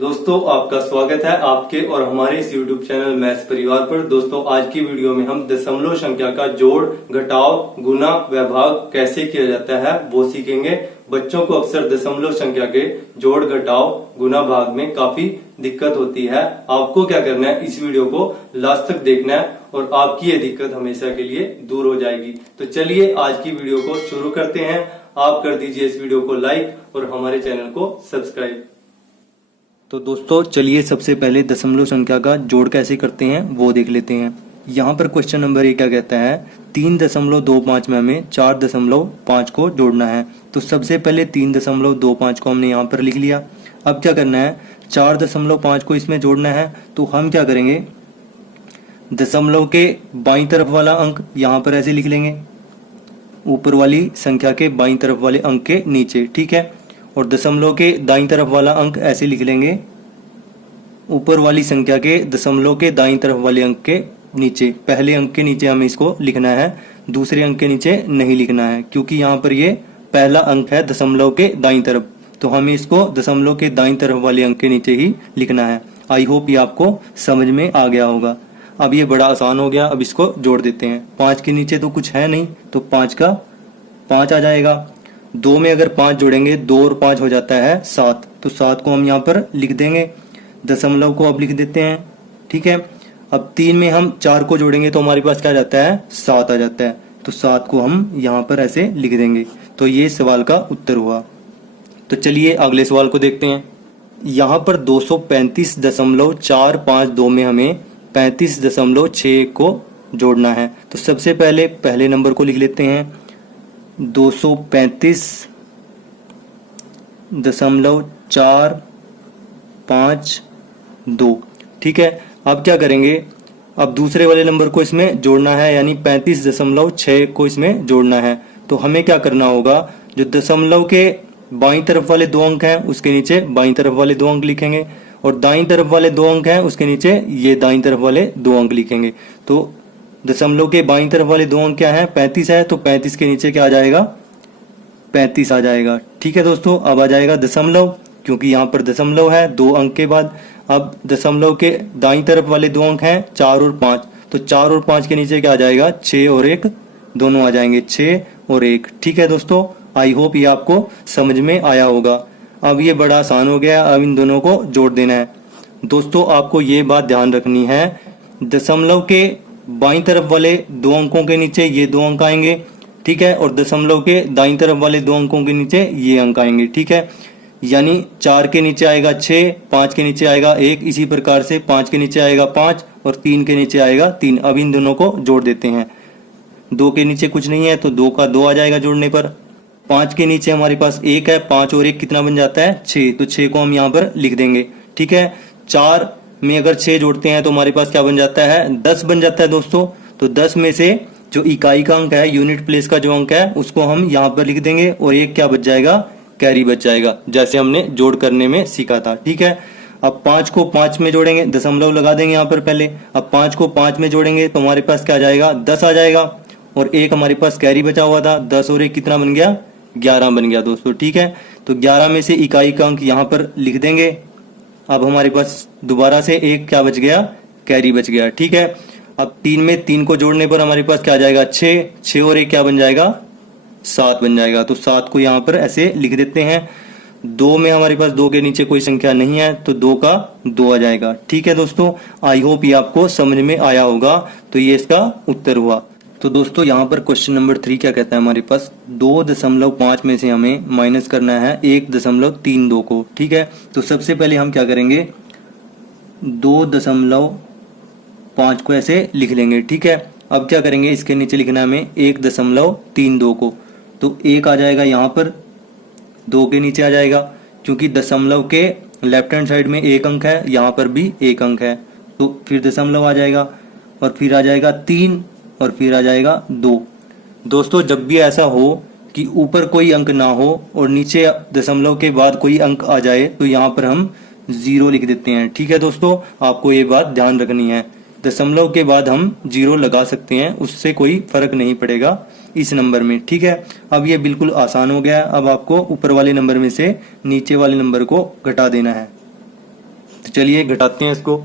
दोस्तों आपका स्वागत है आपके और हमारे इस YouTube चैनल मैथ्स परिवार पर। दोस्तों आज की वीडियो में हम दशमलव संख्या का जोड़, घटाव, गुना व भाग कैसे किया जाता है वो सीखेंगे। बच्चों को अक्सर दशमलव संख्या के जोड़, घटाव, गुना, भाग में काफी दिक्कत होती है। आपको क्या करना है, इस वीडियो को लास्ट तक देखना है और आपकी ये दिक्कत हमेशा के लिए दूर हो जाएगी। तो चलिए आज की वीडियो को शुरू करते हैं। आप कर दीजिए इस वीडियो को लाइक और हमारे चैनल को सब्सक्राइब। तो दोस्तों चलिए सबसे पहले दशमलव संख्या का जोड़ कैसे करते हैं वो देख लेते हैं। यहाँ पर क्वेश्चन नंबर 1 क्या कहता है, 3.25 में हमें 4.5 को जोड़ना है। तो सबसे पहले 3.25 को हमने यहाँ पर लिख लिया। अब क्या करना है, 4.5 को इसमें जोड़ना है। तो हम क्या करेंगे, दशमलव के बाईं तरफ वाला अंक यहाँ पर ऐसे लिख लेंगे, ऊपर वाली संख्या के बाईं तरफ वाले अंक के नीचे, ठीक है। और दशमलव के दाईं तरफ वाला अंक ऐसे लिख लेंगे, ऊपर वाली संख्या के दशमलव के दाईं तरफ वाले अंक के नीचे। पहले अंक के नीचे हमें इसको लिखना है, दूसरे अंक के नीचे नहीं लिखना है, क्योंकि यहाँ पर ये पहला अंक है दशमलव के दाईं तरफ, तो हमें इसको दशमलव के दाईं तरफ वाले अंक के नीचे ही लिखना है। आई होप ये आपको समझ में आ गया होगा। अब ये बड़ा आसान हो गया। अब इसको जोड़ देते हैं। 5 के नीचे तो कुछ है नहीं, तो 5 का 5 आ जाएगा। 2 में अगर 5 जोड़ेंगे, 2 और 5 हो जाता है 7, तो 7 को हम यहाँ पर लिख देंगे। दशमलव को अब लिख देते हैं, ठीक है। अब 3 में हम 4 को जोड़ेंगे तो हमारे पास क्या आ जाता है, 7 आ जाता है। तो 7 को हम यहाँ पर ऐसे लिख देंगे। तो ये सवाल का उत्तर हुआ। तो चलिए अगले सवाल को देखते हैं। यहाँ पर 235.452 में हमें 35.6 को जोड़ना है। तो सबसे पहले पहले नंबर को लिख लेते हैं, 235.452, ठीक है। अब क्या करेंगे, अब दूसरे वाले नंबर को इसमें जोड़ना है, यानी 35.6 को इसमें जोड़ना है। तो हमें क्या करना होगा, जो दशमलव के बाईं तरफ वाले 2 अंक हैं उसके नीचे बाईं तरफ वाले 2 अंक लिखेंगे, और दाईं तरफ वाले 2 अंक हैं उसके नीचे ये दाईं तरफ वाले 2 अंक लिखेंगे। तो दशमलव के बाईं तरफ वाले 2 अंक क्या है, 35 है, तो 35 के नीचे क्या आ जाएगा, 35 आ जाएगा, ठीक है दोस्तों। अब आ जाएगा दशमलव, क्योंकि यहाँ पर दशमलव है 2 अंक के बाद। अब दशमलव के दाईं तरफ वाले 2 अंक हैं 4 और 5, तो 4 और 5 के नीचे क्या आ जाएगा, 6 और 1 दोनों आ जाएंगे, 6 और 1, ठीक है दोस्तों। आई होप ये आपको समझ में आया होगा। अब ये बड़ा आसान हो गया। अब इन दोनों को जोड़ देना है। दोस्तों आपको ये बात ध्यान रखनी है, दशमलव के बाईं तरफ वाले 2 अंकों के नीचे ये 2 अंक आएंगे, ठीक है, और दशमलव के दाईं तरफ वाले 2 अंकों के नीचे ये अंक आएंगे, ठीक है। यानी 4 के नीचे आएगा 6, 5 के नीचे आएगा 1, इसी प्रकार से 5 के नीचे आएगा 5 और 3 के नीचे आएगा 3। अब इन दोनों को जोड़ देते हैं। 2 के नीचे कुछ नहीं है, तो 2 का 2 आ जाएगा जोड़ने पर। 5 के नीचे हमारे पास 1 है, 5 और 1 कितना बन जाता है, 6, तो 6 को हम यहाँ पर लिख देंगे, ठीक है। 4 में अगर 6 जोड़ते हैं तो हमारे पास क्या बन जाता है, 10 बन जाता है दोस्तों। तो 10 में से जो इकाई का अंक है, यूनिट प्लेस का जो अंक है, उसको हम यहाँ पर लिख देंगे, और एक क्या बच जाएगा, कैरी बच जाएगा, जैसे हमने जोड़ करने में सीखा था, ठीक है। अब 5 को 5 में जोड़ेंगे, दशमलव लगा देंगे यहाँ पर पहले। अब 5 को 5 में जोड़ेंगे तो हमारे पास क्या आ जाएगा, 10 आ जाएगा, और एक हमारे पास कैरी बचा हुआ था, 10 और 1 कितना बन गया, 11 बन गया दोस्तों, ठीक है। तो 11 में से इकाई का अंक यहाँ पर लिख देंगे। अब हमारे पास दोबारा से एक क्या बच गया, कैरी बच गया, ठीक है। अब 3 में 3 को जोड़ने पर हमारे पास क्या आ जाएगा, 6, 6 और 1 क्या बन जाएगा, 7 बन जाएगा। तो 7 को यहाँ पर ऐसे लिख देते हैं। 2 में हमारे पास 2 के नीचे कोई संख्या नहीं है, तो 2 का 2 आ जाएगा, ठीक है दोस्तों। आई होप ये आपको समझ में आया होगा। तो ये इसका उत्तर हुआ। तो दोस्तों यहाँ पर क्वेश्चन नंबर 3 क्या कहता है, हमारे पास 2.5 में से हमें माइनस करना है 1.32 को, ठीक है। तो सबसे पहले हम क्या करेंगे, 2.5 को ऐसे लिख लेंगे, ठीक है। अब क्या करेंगे, इसके नीचे लिखना है हमें 1.32 को, तो 1 आ जाएगा यहाँ पर, 2 के नीचे आ जाएगा, क्योंकि दशमलव के लेफ्ट हैंड साइड में 1 अंक है, यहाँ पर भी 1 अंक है, तो फिर दशमलव आ जाएगा, और फिर आ जाएगा 3, और फिर आ जाएगा 2। दोस्तों जब भी ऐसा हो कि ऊपर कोई अंक ना हो और नीचे दशमलव के बाद कोई अंक आ जाए, तो यहाँ पर हम 0 लिख देते हैं, ठीक है दोस्तों। आपको ये बात ध्यान रखनी है, दशमलव के बाद हम 0 लगा सकते हैं, उससे कोई फर्क नहीं पड़ेगा इस नंबर में, ठीक है। अब ये बिल्कुल आसान हो गया। अब आपको ऊपर वाले नंबर में से नीचे वाले नंबर को घटा देना है। तो चलिए घटाते हैं इसको।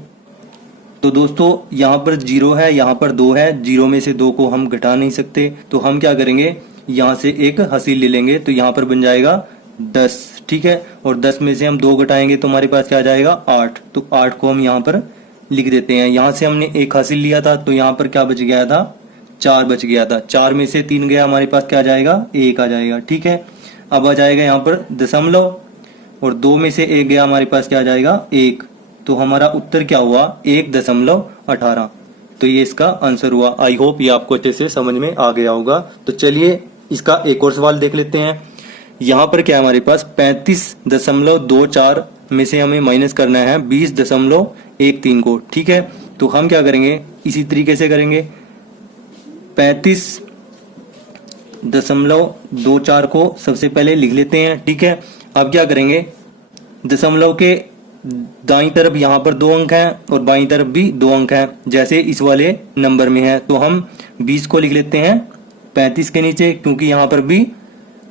तो दोस्तों यहाँ पर 0 है, यहाँ पर 2 है, 0 में से 2 को हम घटा नहीं सकते, तो हम क्या करेंगे, यहाँ से एक हासिल ले लेंगे, तो यहाँ पर बन जाएगा 10, ठीक है। और 10 में से हम 2 घटाएंगे तो हमारे पास क्या आ जाएगा 8, तो 8 को हम यहाँ पर लिख देते हैं। यहाँ से हमने एक हासिल लिया था तो यहाँ पर क्या बच गया था, 4 बच गया था। 4 में से 3 गया, हमारे पास क्या आ जाएगा 1 आ जाएगा, ठीक है। अब आ जाएगा यहाँ पर दशमलव, और 2 में से 1 गया, हमारे पास क्या आ जाएगा 1, तो हमारा उत्तर क्या हुआ 1.18। तो ये इसका आंसर हुआ। आई होप ये आपको अच्छे से समझ में आ गया होगा। तो चलिए इसका एक और सवाल देख लेते हैं। यहाँ पर क्या है हमारे पास 35.24 में से हमें माइनस करना है 20.13 को, ठीक है। तो हम क्या करेंगे, इसी तरीके से करेंगे। 35.24 को सबसे पहले लिख लेते हैं, ठीक है। अब क्या करेंगे, दशमलव के दाईं तरफ यहाँ पर 2 अंक हैं और बाईं तरफ भी 2 अंक हैं, जैसे इस वाले नंबर में है। तो हम 20 को लिख लेते हैं 35 के नीचे, क्योंकि यहाँ पर भी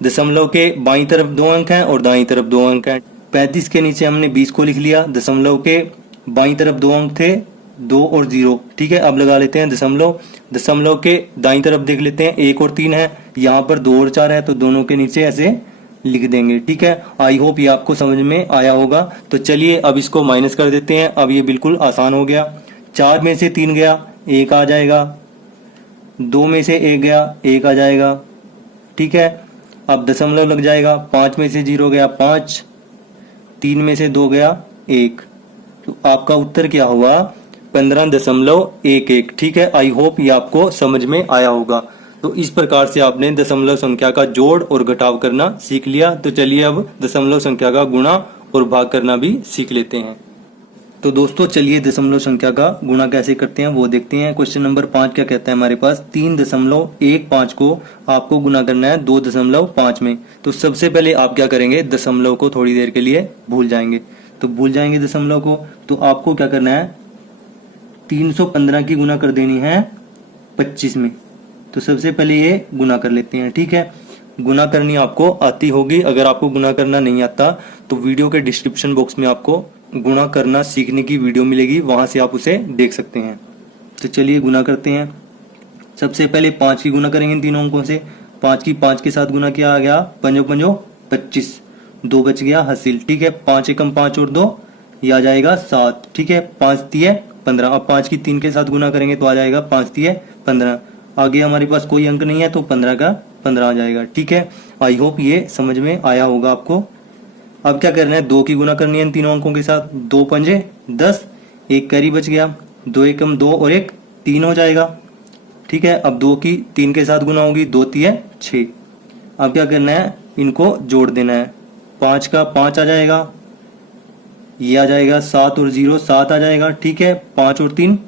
दशमलव के बाईं तरफ 2 अंक हैं और दाईं तरफ 2 अंक हैं। 35 के नीचे हमने 20 को लिख लिया, दशमलव के बाईं तरफ 2 अंक थे, 2 और 0, ठीक है। अब लगा लेते हैं दशमलव। दशमलव के दाईं तरफ देख लेते हैं 1 और 3 है, यहाँ पर 2 और 4 है, तो दोनों के नीचे ऐसे लिख देंगे, ठीक है। आई होप ये आपको समझ में आया होगा। तो चलिए अब इसको माइनस कर देते हैं। अब ये बिल्कुल आसान हो गया। 4 में से 3 गया, 1 आ जाएगा। 2 में से 1 गया, 1 आ जाएगा, ठीक है। अब दशमलव लग जाएगा। 5 में से 0 गया, 5। 3 में से 2 गया, 1। तो आपका उत्तर क्या हुआ 15.11, ठीक है। आई होप ये आपको समझ में आया होगा। तो इस प्रकार से आपने दशमलव संख्या का जोड़ और घटाव करना सीख लिया। तो चलिए अब दशमलव संख्या का गुणा और भाग करना भी सीख लेते हैं। तो दोस्तों चलिए दशमलव संख्या का गुणा कैसे करते हैं वो देखते हैं। क्वेश्चन नंबर 5 क्या कहता है हमारे पास, 3.15 को आपको गुणा करना है 2.5 में। तो सबसे पहले आप क्या करेंगे, दशमलव को थोड़ी देर के लिए भूल जाएंगे। तो भूल जाएंगे दशमलव को, तो आपको क्या करना है 315 की गुणा कर देनी है 25 में। तो सबसे पहले ये गुना कर लेते हैं, ठीक है। गुना करनी आपको आती होगी। अगर आपको गुना करना नहीं आता तो वीडियो के डिस्क्रिप्शन बॉक्स में आपको गुना करना सीखने की वीडियो मिलेगी, वहां से आप उसे देख सकते हैं। तो चलिए गुना करते हैं। सबसे पहले 5 की गुना करेंगे इन तीनों अंकों से। 5 की 5 के साथ गुना किया, आ गया 5 25, 2 बच गया हासिल, ठीक है। 5 एकम 5 और 2, ये आ जाएगा 7, ठीक है। 5 तिये 15। अब 5 की 3 के साथ गुना करेंगे तो आ जाएगा 5 तिये 15। आगे हमारे पास कोई अंक नहीं है तो 15 का 15 आ जाएगा, ठीक है। आई होप ये समझ में आया होगा आपको। अब क्या करना है, 2 की गुना करनी है इन तीनों अंकों के साथ। 2 पंजे 10, 1 कैरी बच गया, 2 एकम 2 और 1 3 हो जाएगा, ठीक है। अब 2 की 3 के साथ गुना होगी, 2 तिये 6। अब क्या करना है, इनको जोड़ देना है। 5 का 5 आ जाएगा, ये आ जाएगा 7 और 0 7 आ जाएगा, ठीक है। 5 और 3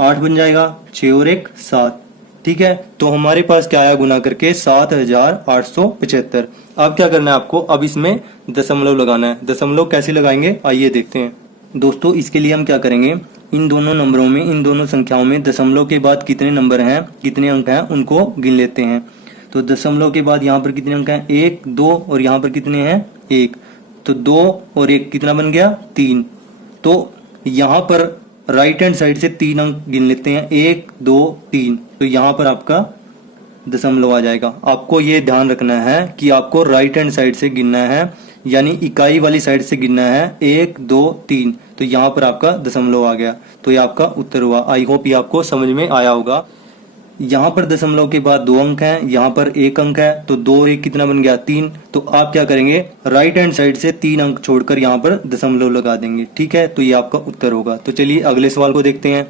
8 बन जाएगा, 6 और 1 7, ठीक है। तो हमारे पास क्या आया गुना करके 7875। अब क्या करना है आपको, अब इसमें दशमलव लगाना है। दशमलव कैसे लगाएंगे आइए देखते हैं। दोस्तों इसके लिए हम क्या करेंगे, इन दोनों नंबरों में, इन दोनों संख्याओं में दशमलव के बाद कितने नंबर हैं, कितने अंक हैं, उनको गिन लेते हैं। तो दशमलव के बाद यहाँ पर कितने अंक हैं, 1 2 और यहाँ पर कितने हैं 1। तो 2 और 1 कितना बन गया 3। तो यहाँ पर राइट हैंड साइड से 3 अंक गिन लेते हैं, 1 2 3। तो यहाँ पर आपका दशमलव आ जाएगा। आपको ये ध्यान रखना है कि आपको राइट हैंड साइड से गिनना है, यानी इकाई वाली साइड से गिनना है, 1 2 3। तो यहाँ पर आपका दशमलव आ गया, तो ये आपका उत्तर हुआ। आई होप ये आपको समझ में आया होगा। यहाँ पर दशमलव के बाद 2 अंक हैं, यहाँ पर 1 अंक है, तो 2 और 1 कितना बन गया 3। तो आप क्या करेंगे, राइट हैंड साइड से 3 अंक छोड़कर यहाँ पर दशमलव लगा देंगे, ठीक है। तो ये आपका उत्तर होगा। तो चलिए अगले सवाल को देखते हैं।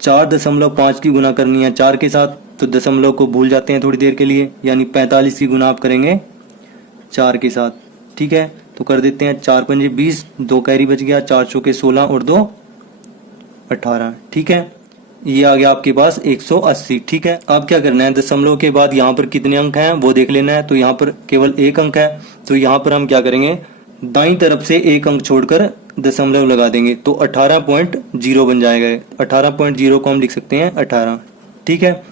4.5 की गुना करनी है 4 के साथ, तो दशमलव को भूल जाते हैं थोड़ी देर के लिए, यानी 45 की गुना आप करेंगे 4 के साथ, ठीक है। तो कर देते हैं 4 पंजे 20, 2 कैरी बच गया, 4 चौके 16 और 2 18, ठीक है। ये आ गया आपके पास 180, ठीक है। अब क्या करना है, दशमलव के बाद यहाँ पर कितने अंक हैं वो देख लेना है। तो यहाँ पर केवल 1 अंक है, तो यहाँ पर हम क्या करेंगे, दाईं तरफ से 1 अंक छोड़कर दशमलव लगा देंगे, तो 18.0 बन जाएगा। 18.0 को हम लिख सकते हैं 18, ठीक है।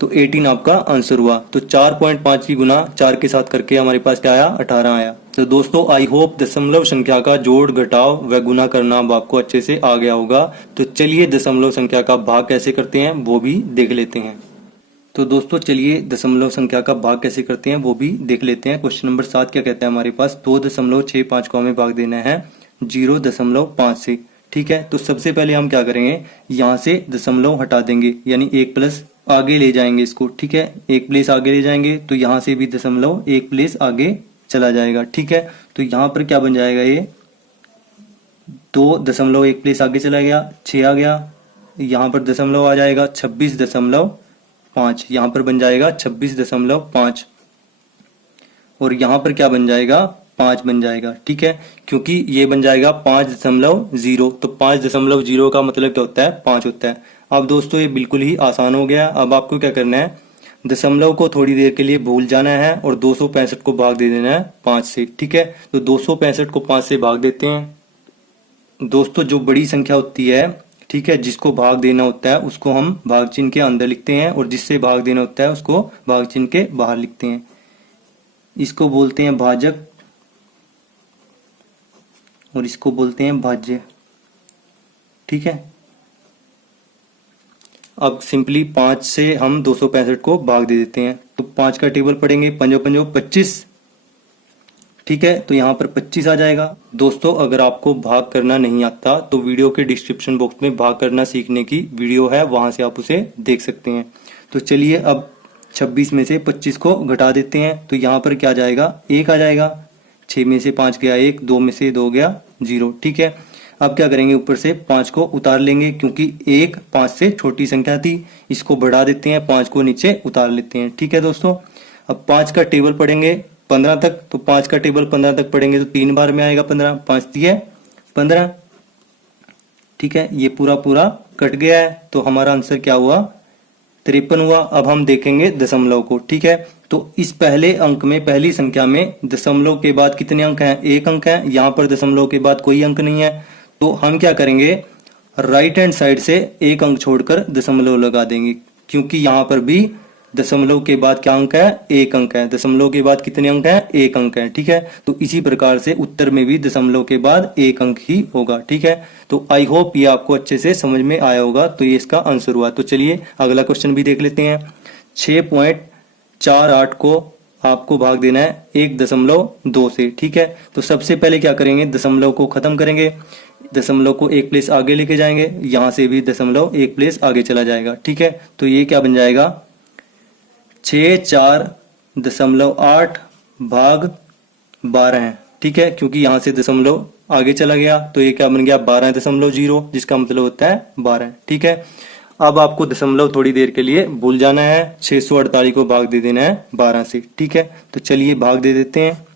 तो 18 आपका आंसर हुआ। तो 4.5 की गुना 4 के साथ करके हमारे पास क्या आया 18 आया। तो दोस्तों आई होप दशमलव संख्या का जोड़ घटाव व गुना करना अब आपको अच्छे से आ गया होगा। तो चलिए दशमलव संख्या का भाग कैसे करते हैं वो भी देख लेते हैं। तो दोस्तों चलिए दशमलव संख्या का भाग कैसे करते हैं वो भी देख लेते हैं। क्वेश्चन नंबर 7 क्या कहता है हमारे पास, 2.65 को हमें भाग देना है 0.5 से। ठीक है, तो सबसे पहले हम क्या करेंगे, यहाँ से दशमलव हटा देंगे, यानी एक प्लस आगे ले जाएंगे इसको। ठीक है, एक प्लेस आगे ले जाएंगे तो यहाँ से भी दशमलव एक प्लेस आगे चला जाएगा। ठीक है, तो यहाँ पर क्या बन जाएगा, ये 2 एक प्लेस आगे चला गया, 6 आ गया, यहाँ पर दशमलव आ जाएगा 26.5, यहाँ पर बन जाएगा 26.5 और यहाँ पर क्या बन जाएगा, 5 बन जाएगा। ठीक है, क्योंकि ये बन जाएगा 5.0, तो 5.0 का मतलब क्या होता है, 5 होता है। अब दोस्तों ये बिल्कुल ही आसान हो गया। अब आपको क्या करना है, दशमलव को थोड़ी देर के लिए भूल जाना है और 265 को भाग दे देना है 5 से। ठीक है, तो 265 को 5 से भाग देते हैं। दोस्तों जो बड़ी संख्या होती है, ठीक है, जिसको भाग देना होता है उसको हम भाग चिन्ह के अंदर लिखते हैं और जिससे भाग देना होता है उसको भाग चिन्ह के बाहर लिखते हैं। इसको बोलते हैं भाजक और इसको बोलते हैं भाज्य। ठीक है, अब सिंपली 5 से हम 265 को भाग दे देते हैं। तो 5 का टेबल पढ़ेंगे, 5 5 25। ठीक है, तो यहाँ पर 25 आ जाएगा। दोस्तों अगर आपको भाग करना नहीं आता तो वीडियो के डिस्क्रिप्शन बॉक्स में भाग करना सीखने की वीडियो है, वहां से आप उसे देख सकते हैं। तो चलिए अब 26 में से 25 को घटा देते हैं, तो यहाँ पर क्या जाएगा, 1 आ जाएगा। 6 में से 5 गया 1, 2 में से 2 गया 0। ठीक है, अब क्या करेंगे, ऊपर से 5 को उतार लेंगे, क्योंकि 1 5 से छोटी संख्या थी, इसको बढ़ा देते हैं, 5 को नीचे उतार लेते हैं। ठीक है दोस्तों, अब 5 का टेबल पढ़ेंगे 15 तक, तो 5 का टेबल 15 तक पढ़ेंगे तो 3 बार में आएगा 15, 5 दिए 15। ठीक है, ये पूरा पूरा कट गया है, तो हमारा आंसर क्या हुआ, 53 हुआ। अब हम देखेंगे दशमलव को। ठीक है, तो इस पहले अंक में, पहली संख्या में दशमलव के बाद कितने अंक हैं, 1 अंक है। यहाँ पर दशमलव के बाद कोई अंक नहीं है, तो हम क्या करेंगे, राइट हैंड साइड से 1 अंक छोड़कर दशमलव लगा देंगे, क्योंकि यहाँ पर भी दशमलव के बाद क्या अंक है, 1 अंक है। दशमलव के बाद कितने अंक है, 1 अंक है। ठीक है, तो इसी प्रकार से उत्तर में भी दशमलव के बाद 1 अंक ही होगा। ठीक है, तो आई होप ये आपको अच्छे से समझ में आया होगा। तो ये इसका आंसर हुआ। तो चलिए अगला क्वेश्चन भी देख लेते हैं। 6.48 को आपको भाग देना है 1.2 से। ठीक है, तो सबसे पहले क्या करेंगे, दशमलव को खत्म करेंगे, दशमलव को एक प्लेस आगे लेके जाएंगे, यहां से भी दशमलव एक प्लेस आगे चला जाएगा। ठीक है, तो ये क्या बन जाएगा, 64.8 भाग 12 है। ठीक है, क्योंकि यहां से दशमलव आगे चला गया, तो ये क्या बन गया, 12.0, जिसका मतलब होता है 12। ठीक है, अब आपको दशमलव थोड़ी देर के लिए भूल जाना है, 648 को भाग दे देना है 12 से। ठीक है, तो चलिए भाग दे देते हैं।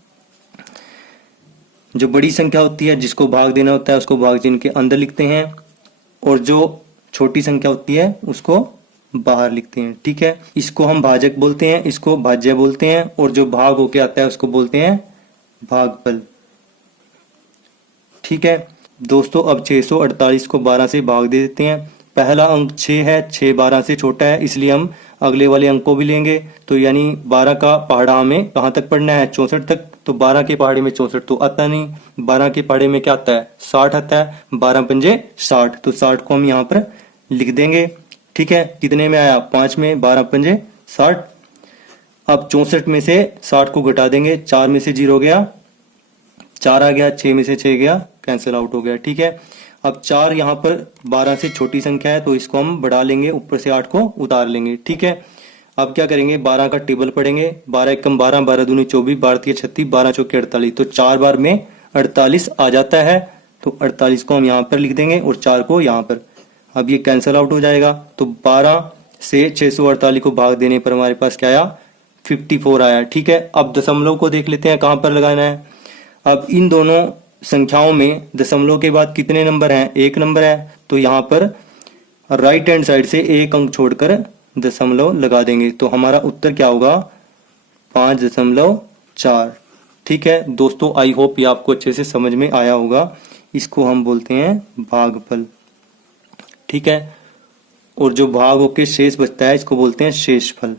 जो बड़ी संख्या होती है जिसको भाग देना होता है उसको भाग चिन्ह के अंदर लिखते हैं और जो छोटी संख्या होती है उसको बाहर लिखते हैं। ठीक है, इसको हम भाजक बोलते हैं, इसको भाज्य बोलते हैं, और जो भाग होके आता है उसको बोलते हैं भागफल। ठीक है दोस्तों, अब 648 को 12 से भाग दे देते हैं। पहला अंक 6 है, 6 12 से छोटा है, इसलिए हम अगले वाले अंक को भी लेंगे। तो यानी 12 का पहाड़ा हमें कहाँ तक पढ़ना है, 64 तक। तो 12 के पहाड़े में 64 तो आता नहीं, 12 के पहाड़े में क्या आता है, 60 आता है। 12 पंजे 60, तो 60 को हम यहाँ पर लिख देंगे। ठीक है, कितने में आया, 5 में, 12 पंजे 60। अब 64 में से 60 को घटा देंगे, 4 में से 0 गया, 4 आ गया, 6 में से 6 गया, कैंसिल आउट हो गया। ठीक है, अब 4 यहाँ पर 12 से छोटी संख्या है, तो इसको हम बढ़ा लेंगे, ऊपर से 8 को उतार लेंगे। ठीक है, अब क्या करेंगे, 12 का टेबल पढ़ेंगे, 12 एकम 12, 12 दूनी 24, 12 तीय 36, 12 चौके 48, तो 4 बार में 48 आ जाता है, तो 48 को हम यहाँ पर लिख देंगे और 4 को यहाँ पर। अब ये कैंसिल आउट हो जाएगा, तो 12 से 648 को भाग देने पर हमारे पास क्या आया, 54 आया। ठीक है, अब दशमलव को देख लेते हैं कहाँ पर लगाना है। अब इन दोनों संख्याओं में दशमलव के बाद कितने नंबर हैं, 1 नंबर है, तो यहाँ पर राइट हैंड साइड से 1 अंक छोड़कर दशमलव लगा देंगे, तो हमारा उत्तर क्या होगा, 5.4। ठीक है दोस्तों, आई होप ये आपको अच्छे से समझ में आया होगा। इसको हम बोलते हैं भागफल। ठीक है, और जो भाग होके शेष बचता है इसको बोलते हैं शेषफल।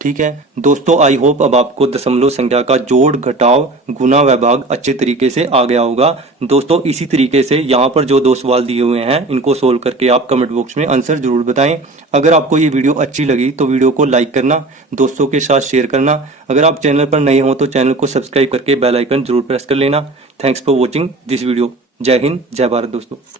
ठीक है दोस्तों, आई होप अब आपको दशमलव संख्या का जोड़, घटाव, गुना व भाग अच्छे तरीके से आ गया होगा। दोस्तों इसी तरीके से यहाँ पर जो 2 सवाल दिए हुए हैं इनको सोल्व करके आप कमेंट बॉक्स में आंसर जरूर बताएं। अगर आपको ये वीडियो अच्छी लगी तो वीडियो को लाइक करना, दोस्तों के साथ शेयर करना। अगर आप चैनल पर नए हो तो चैनल को सब्सक्राइब करके बेल आइकन जरूर प्रेस कर लेना। Thanks for watching this video. जय हिंद, जय भारत दोस्तों।